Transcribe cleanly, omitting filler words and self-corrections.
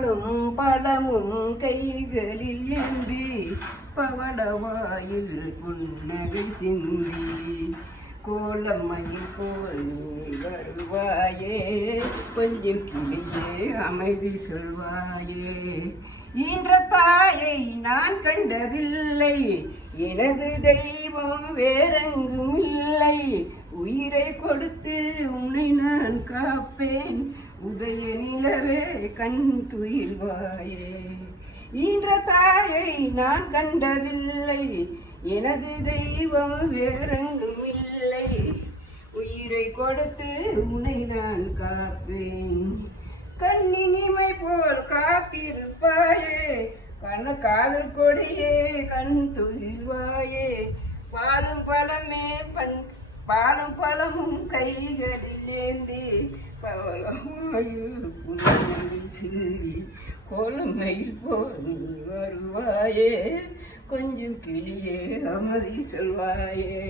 பாலும் பழமும் கைகளில் ஏந்தி பவளவாயில் புன்னகை சிந்தி கோலம்மையில் போல் நீ வருவாயே கொஞ்சம் கிளியே அமைதி சொல்வாயே. ஈன்ற தாயை நான் கண்டதில்லை, எனது தெய்வம் வேறெங்கும் இல்லை. உயிரை கொடுத்து உன்னை நான் காப்பேன், உதய நிலவே கண் துயில்வாயே. ஈன்ற தாயை நான் கண்டதில்லை, எனது தெய்வம் வேறெங்கும் இல்லை. உயிரை கொடுத்து உன்னை நான் காப்பேன், கண்ணினிமை போல் காத்திருப்பாயே. காதல் கொடியே கண் துயில்வாயே. பாலும் பழமும் கைகளில் ஏந்தி பவளவாயில் புன்னகை சிந்தி கோலமையில் போல் வருவாயே கொஞ்சம் கிளியே அமைதி சொல்வாயே.